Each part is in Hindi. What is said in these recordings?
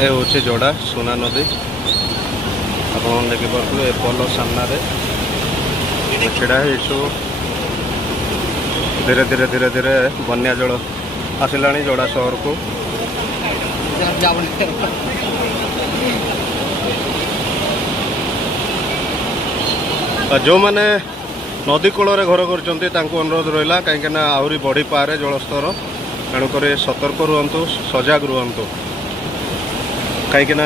ए हूँ जोड़ा सोना नदी आप देखिपे ए पोल सामने छिड़ा धीरे धीरे धीरे धीरे बन्या जल आसला जोड़ा सहर को जो मैंने नदी कूल घर कर अनुरोध रहा कहीं आहरी बढ़ी पारे जलस्तर तेणुक सतर्क रुहतु सजग रुहतु कहीं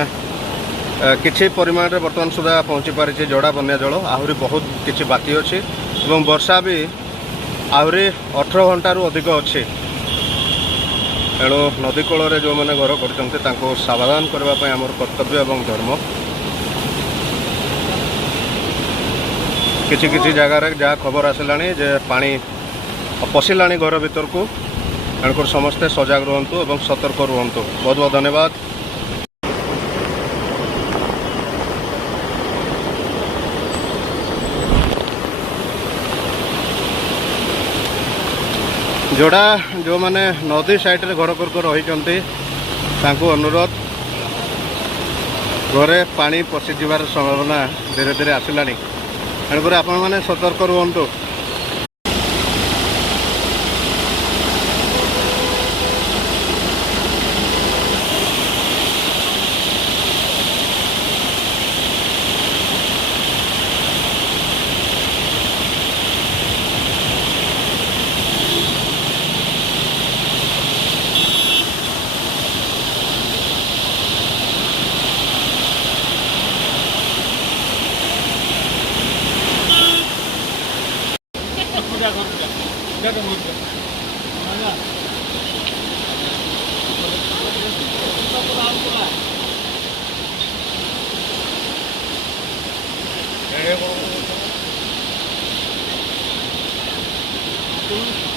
किसी परिमाण में बर्तमान सुधा पहुँची पारी जोड़ा बन्या जल आहरी बहुत किसी बाकी अच्छी एवं वर्षा भी आहरी 18 घंटारू अधिक अच्छी तेणु नदी कूल जो मैंने घर कर सावधान करने आमर कर्तव्य एवं धर्म किसी किसी जगार जहाँ खबर आसला जे पानी पशिला घर भीतर को तेणुक समस्ते सजग रुहतु एवं सतर्क रुहतु। बहुत बहुत धन्यवाद। जोड़ा जो मैंने नदी साइड रे घर कर रही अनुरोध घरे पानी पशि जीवार संभावना धीरे धीरे आसला तेणुक आपण मैंने सतर्क रुहतु। Thank you.